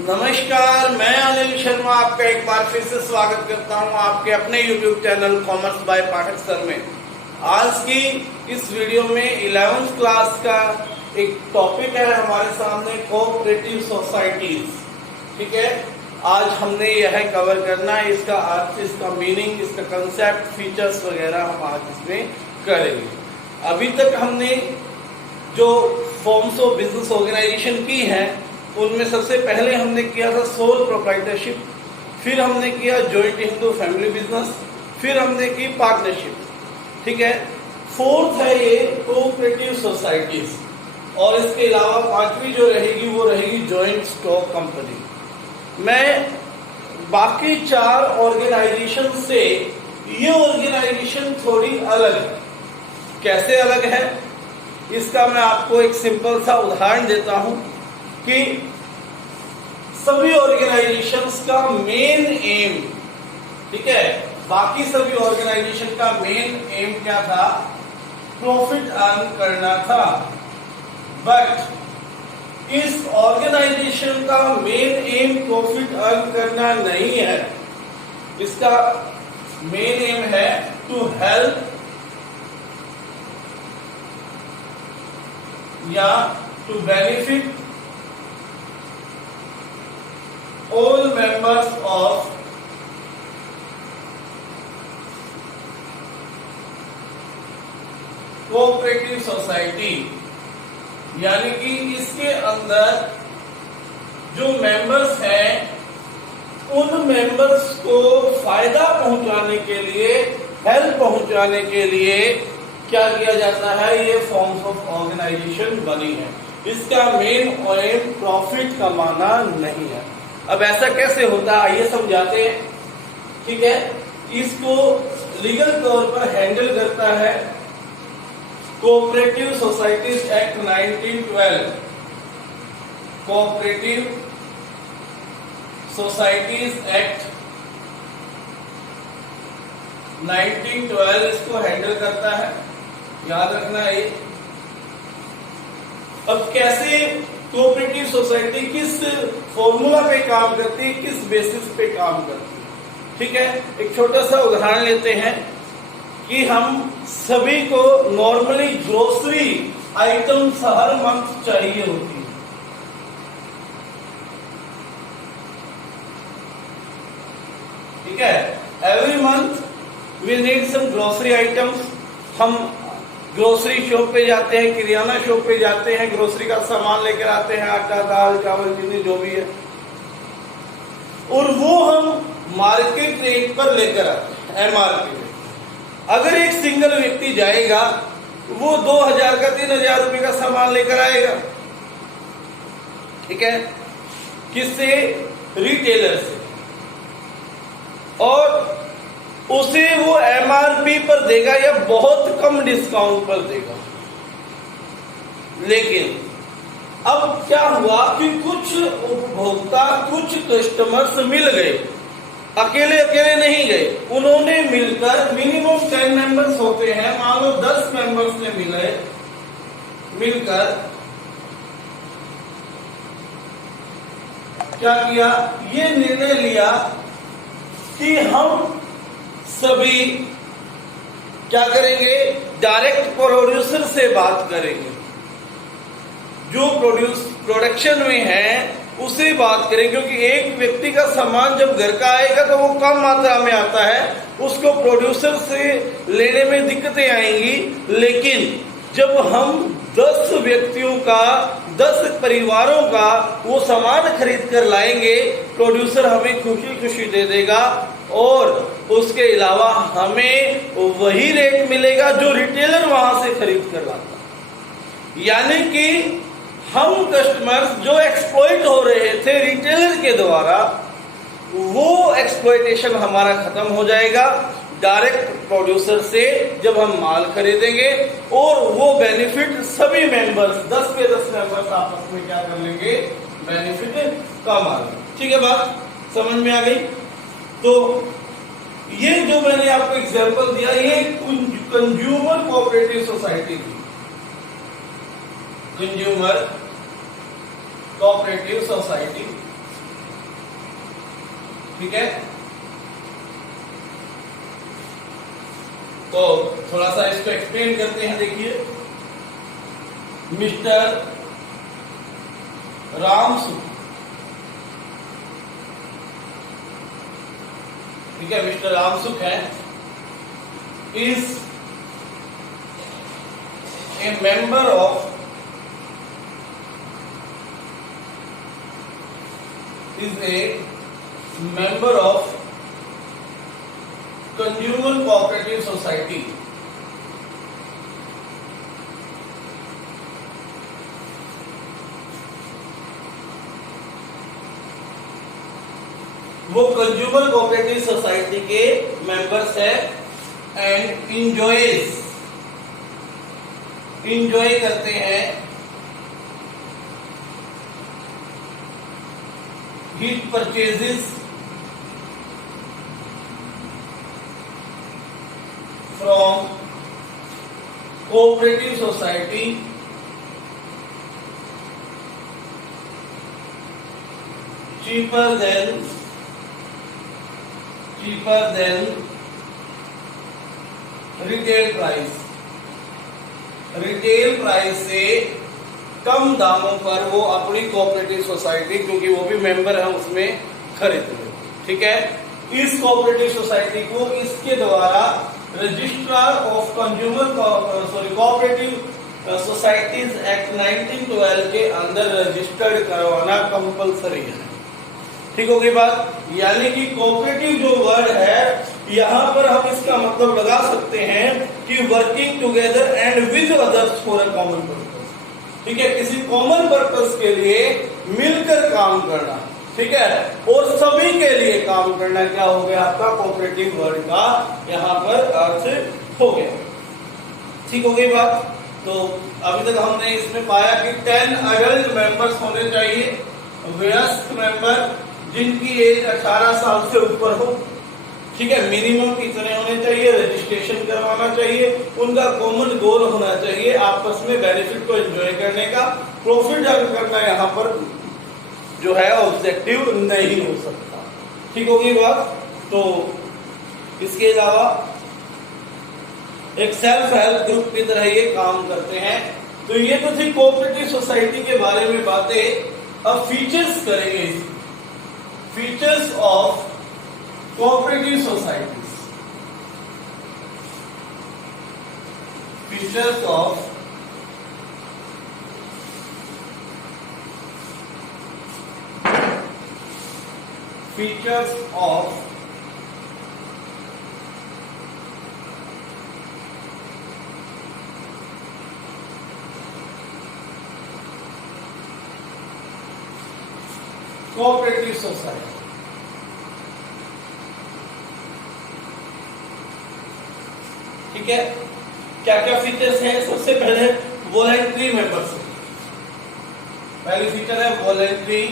नमस्कार, मैं अनिल शर्मा आपका एक बार फिर से स्वागत करता हूं आपके अपने YouTube channel commerce by Pathak sir में। आज की इस वीडियो में 11th क्लास का एक टॉपिक है हमारे सामने, कोऑपरेटिव सोसाइटीज। ठीक है, आज हमने यह कवर करना है, इसका अर्थ, इसका मीनिंग, इसका कंसेप्ट, फीचर्स वगैरह हम आज इसमें करेंगे। अभी तक हमने जो फॉर्म्स ऑफ बिजनेस ऑर्गेनाइजेशन की है उनमें सबसे पहले हमने किया था सोल प्रोप्राइटरशिप, फिर हमने किया जॉइंट हिंदू फैमिली बिजनेस, फिर हमने की पार्टनरशिप। ठीक है, फोर्थ है ये कोऑपरेटिव सोसाइटीज, और इसके अलावा पांचवी जो रहेगी वो रहेगी जॉइंट स्टॉक कंपनी। मैं बाकी चार ऑर्गेनाइजेशन से ये ऑर्गेनाइजेशन थोड़ी अलग है। कैसे अलग है इसका मैं आपको एक सिंपल सा उदाहरण देता हूं कि सभी ऑर्गेनाइजेशंस का मेन एम, ठीक है, बाकी सभी ऑर्गेनाइजेशन का मेन एम क्या था? प्रॉफिट अर्न करना था। बट इस ऑर्गेनाइजेशन का मेन एम प्रॉफिट अर्न करना नहीं है। इसका मेन एम है टू हेल्प या to benefit all members of cooperative society, यानी कि इसके अंदर जो मेंबर्स हैं उन मेंबर्स को फायदा पहुंचाने के लिए, हेल्प पहुंचाने के लिए क्या किया जाता है? ये फॉर्म्स ऑफ ऑर्गेनाइजेशन बनी है। इसका मेन एम प्रॉफिट कमाना नहीं है। अब ऐसा कैसे होता है आइए समझाते हैं। ठीक है, इसको लीगल तौर पर हैंडल करता है cooperative societies act 1912। Cooperative societies act 1912 इसको हैंडल करता है, याद रखना है। अब कैसे कोऑपरेटिव सोसाइटी किस फॉर्मूला पे काम करती है, किस बेसिस पे काम करती है? ठीक है, एक छोटा सा उदाहरण लेते हैं कि हम सभी को नॉर्मली ग्रोसरी आइटम्स हर मंथ चाहिए होती है। ठीक है, every month we need some grocery items. हम ग्रोसरी शॉप पे जाते हैं, किराना शॉप पे जाते हैं, ग्रोसरी का सामान लेकर आते हैं, आटा, दाल, चावल, चीनी, जो भी है, और वो हम मार्केट रेट पर लेकर आते हैं, एमआरपी रेट। अगर एक सिंगल व्यक्ति जाएगा वो 2000 का 3000 रुपए का सामान लेकर आएगा। ठीक है, किससे? रिटेलर से, और उसे वो एमआरपी पर देगा या बहुत कम डिस्काउंट पर देगा। लेकिन अब क्या हुआ कि कुछ उपभोक्ता, कुछ कस्टमर्स मिल गए, अकेले अकेले नहीं गए, उन्होंने मिलकर, मिनिमम 10 मेंबर्स होते हैं, मान लो 10 मेंबर्स ने मिलकर क्या किया? ये निर्णय लिया कि हम सभी क्या करेंगे? डायरेक्ट प्रोड्यूसर से बात करेंगे, जो प्रोडक्शन में है उसे बात करेंगे, क्योंकि एक व्यक्ति का सामान जब घर का आएगा तो वो कम मात्रा में आता है, उसको प्रोड्यूसर से लेने में दिक्कतें आएंगी। लेकिन जब हम 10 व्यक्तियों का, 10 परिवारों का वो सामान खरीद कर लाएंगे, प्रोड्यूसर हमें खुशी खुशी दे देगा, और उसके अलावा हमें वही रेट मिलेगा जो रिटेलर वहां से खरीद कर लाता। यानी कि हम कस्टमर्स जो एक्सप्लॉइट हो रहे थे रिटेलर के द्वारा, वो एक्सप्लॉइटेशन हमारा खत्म हो जाएगा डायरेक्ट प्रोड्यूसर से जब हम माल खरीदेंगे, और वो बेनिफिट सभी मेंबर्स, 10 के 10 मेंबर्स आपस में क्या कर लेंगे? बेनिफिट कमा लेंगे। ठीक है, बात समझ में आ गई? तो ये जो मैंने आपको एग्जांपल दिया, ये कंज्यूमर कोऑपरेटिव सोसाइटी थी। कंज्यूमर कोऑपरेटिव सोसाइटी, ठीक है, तो थोड़ा सा इसको एक्सप्लेन करते हैं। देखिए, मिस्टर रामसुख, ठीक है, मिस्टर रामसुख है, is a member of, is a member of Consumer Cooperative Society. वो कंज्यूमर कोऑपरेटिव सोसाइटी के मेंबर्स है एंड इंजॉय करते हैं He purchases from cooperative society cheaper than retail price से कम दामों पर वो अपनी कोऑपरेटिव सोसाइटी, क्योंकि वो भी मेंबर है, उसमें खरीदते हैं। ठीक है, इस कोऑपरेटिव सोसाइटी को इसके द्वारा registrar of cooperative societies act 1912 के अंदर रजिस्टर्ड करवाना कंपलसरी है। ठीक हो गई बात। यानी कि कोऑपरेटिव जो वर्ड है, यहाँ पर हम इसका मतलब लगा सकते हैं कि working together and with others for a common purpose. ठीक है, किसी कॉमन पर्पस के लिए मिलकर काम करना। ठीक है, और सभी के लिए काम करना, क्या हो गया आपका कोऑपरेटिव वर्ड का यहाँ पर अर्थ हो गया। ठीक हो गई बात। तो अभी तक हमने इसमें पाया कि 10 एडल्ट मेंबर्स होने चाहिए, वयस्क मेंबर जिनकी एज 18 साल से ऊपर हो। ठीक है, मिनिमम कितने होने चाहिए, रजिस्ट्रेशन करवाना चाहिए, उनका कॉमन गोल होना चाहिए आपस में बेनिफिट को एंजॉय करने का, प्रॉफिट अर्न करना यहाँ पर जो है ऑब्जेक्टिव नहीं हो सकता। ठीक होगी बात। तो इसके अलावा एक सेल्फ हेल्प ग्रुप की तरह ये काम करते हैं। तो ये तो थी कोऑपरेटिव सोसाइटी के बारे में बातें। अब फीचर्स करेंगे, features of cooperative societies, features of cooperative society। ठीक है, क्या क्या फीचर्स हैं। सबसे पहले वॉलंटरी मेंबरशिप, पहली फीचर है वॉलंटरी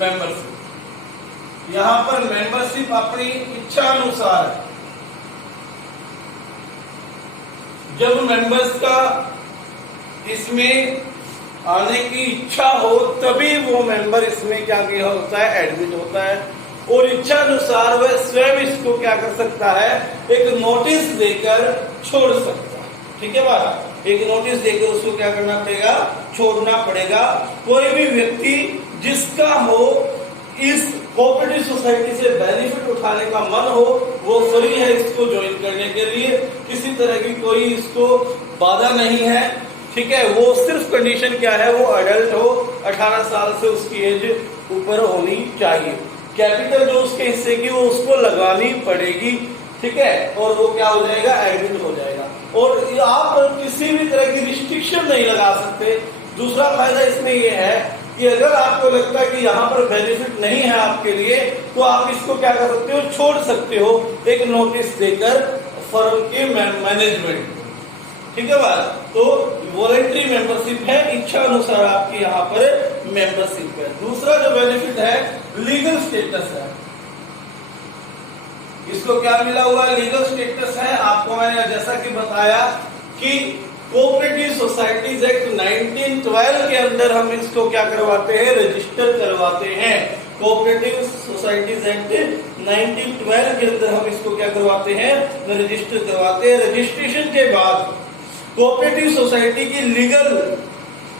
मेंबरशिप। यहां पर मेंबरशिप अपनी इच्छा अनुसार है। जब मेंबर्स का इसमें आने की इच्छा हो तभी वो मेंबर इसमें क्या किया होता है, एडमिट होता है। और इच्छा अनुसार वह स्वयं इसको क्या कर सकता है, एक नोटिस देकर छोड़ सकता है। ठीक है बात, एक नोटिस देकर उसको क्या करना पड़ेगा, छोड़ना पड़ेगा। कोई भी व्यक्ति जिसका हो इस कोऑपरेटिव सोसाइटी से बेनिफिट उठाने का मन हो, वो फ्री है इसको ज्वाइन करने के लिए। किसी तरह की कोई इसको बाधा नहीं है। ठीक है, वो सिर्फ कंडीशन क्या है, वो अडल्ट हो, 18 साल से उसकी एज ऊपर होनी चाहिए। कैपिटल जो उसके हिस्से की वो उसको लगानी पड़ेगी। ठीक है, और वो क्या हो जाएगा, एडमिट हो जाएगा। और आप किसी भी तरह की रिस्ट्रिक्शन नहीं लगा सकते। दूसरा फायदा इसमें ये है कि अगर आपको लगता है कि यहाँ पर बेनिफिट नहीं है आपके लिए, तो आप इसको क्या कर सकते हो, छोड़ सकते हो एक नोटिस देकर फर्म के मैनेजमेंट। ठीक है बात। तो वॉलंटरी मेंबरशिप है, इच्छा अनुसार आपकी यहाँ पर मेंबरशिप है। दूसरा जो बेनिफिट है, लीगल स्टेटस है। इसको क्या मिला हुआ है, लीगल स्टेटस है। आपको मैंने जैसा कि बताया कि कोऑपरेटिव सोसाइटीज एक्ट 1912 के अंदर हम इसको क्या करवाते हैं, रजिस्टर करवाते हैं। कोऑपरेटिव सोसाइटीज एक्ट 1912 के अंदर हम इसको क्या करवाते हैं, रजिस्टर करवाते हैं। रजिस्ट्रेशन के बाद कोऑपरेटिव सोसाइटी की लीगल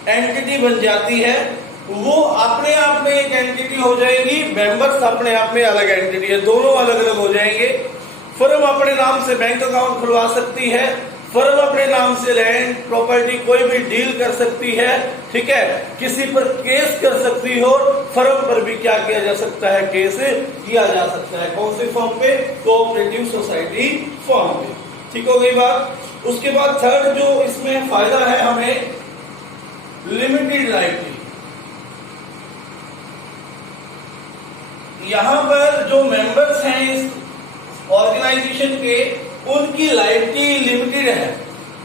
एंटिटी बन जाती है, वो अपने आप में एक एंटिटी हो जाएगी, मेंबर्स अपने आप में अलग एंटिटी है, दोनों अलग अलग हो जाएंगे। फर्म अपने नाम से बैंक अकाउंट खुलवा सकती है, फर्म अपने नाम से लैंड प्रॉपर्टी कोई भी डील कर सकती है, ठीक है, किसी पर केस कर सकती हो, फर्म पर भी क्या किया जा सकता है, केस किया जा सकता है। कौन से फॉर्म पे, कोऑपरेटिव सोसाइटी फॉर्म पे। ठीक हो गई बात। उसके बाद थर्ड जो इसमें फायदा है हमें, लिमिटेड लाइबिलिटी। यहां पर जो मेंबर्स हैं इस ऑर्गेनाइजेशन के, उनकी लायबिलिटी लिमिटेड है।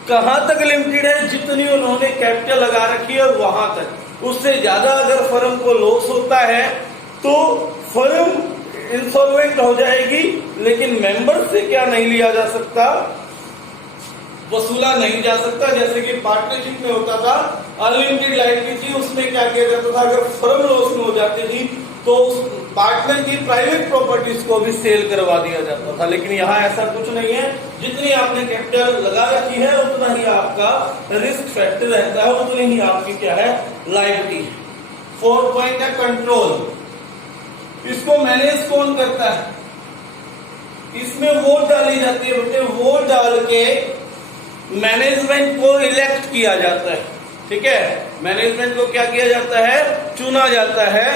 कहां तक लिमिटेड है, जितनी उन्होंने कैपिटल लगा रखी है वहां तक। उससे ज्यादा अगर फर्म को लॉस होता है तो फर्म इंसॉल्वेंट हो जाएगी, लेकिन मेंबर से क्या नहीं लिया जा सकता, वसूला नहीं जा सकता। जैसे कि पार्टनरशिप में होता था, अनलिमिटेड लायबिलिटी थी, उसमें क्या किया जाता था, अगर फर्म लॉस में हो जाती थी तो उस पार्टनर की प्राइवेट प्रॉपर्टीज को भी सेल करवा दिया जाता था। लेकिन यहाँ ऐसा कुछ नहीं है, जितनी आपने कैपिटल लगा रखी है उतना ही आपका रिस्क फैक्टर रहता है, उतनी ही आपकी क्या है, लायबिलिटी। 4 पॉइंट है कंट्रोल। इसको मैनेज कौन करता है, इसमें वोट डाली जाती है बेटे, वोट डाल के मैनेजमेंट को इलेक्ट किया जाता है। ठीक है, मैनेजमेंट को क्या किया जाता है, चुना जाता है,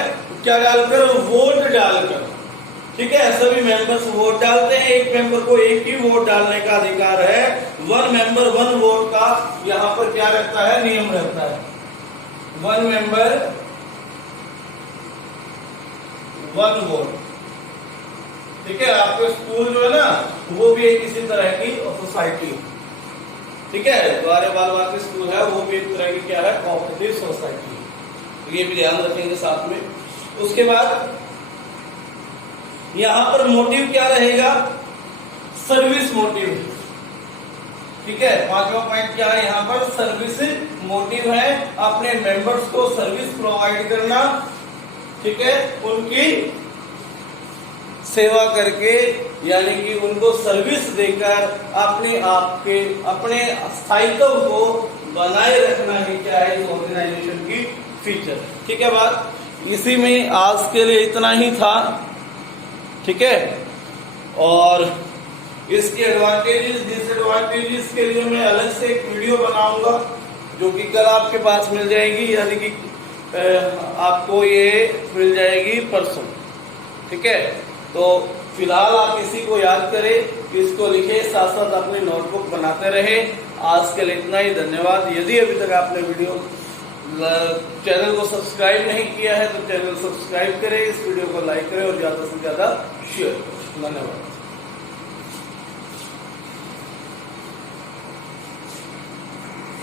क्या डालकर, वोट डालकर। ठीक है, सभी मेंबर्स वोट डालते हैं, एक मेंबर को एक ही वोट डालने का अधिकार है। 1 मेंबर 1 वोट का यहां पर क्या रहता है, नियम रहता है। 1 मेंबर 1 वोट। ठीक है, आपके स्कूल जो है ना, वो भी एक इसी तरह की सोसाइटी। ठीक है, द्वारे बाल स्कूल है, वो भी एक तरह की क्या है, कोऑपरेटिव सोसाइटी। तो ये भी ध्यान रखेंगे साथ में। उसके बाद यहां पर मोटिव क्या रहेगा, सर्विस मोटिव। ठीक है, 5वां पॉइंट क्या है, यहां पर सर्विस मोटिव है, अपने मेंबर्स को सर्विस प्रोवाइड करना। ठीक है, उनकी सेवा करके, यानी कि उनको सर्विस देकर अपने स्थायित्व को बनाए रखना ही क्या है, इस ऑर्गेनाइजेशन की फीचर। ठीक है बात, इसी में आज के लिए इतना ही था। ठीक है, और इसके एडवांटेजेस डिसएडवांटेजेस के लिए मैं अलग से एक वीडियो बनाऊंगा, जो कि कल आपके पास मिल जाएगी, यानी कि आपको ये मिल जाएगी परसों। ठीक है, तो फिलहाल आप इसी को याद करें, इसको लिखे, साथ साथ अपनी नोटबुक बनाते रहे। आज के लिए इतना ही, धन्यवाद। यदि अभी तक आपने चैनल को सब्सक्राइब नहीं किया है तो चैनल सब्सक्राइब करें, इस वीडियो को लाइक करें और ज्यादा से ज्यादा शेयर करें। धन्यवाद।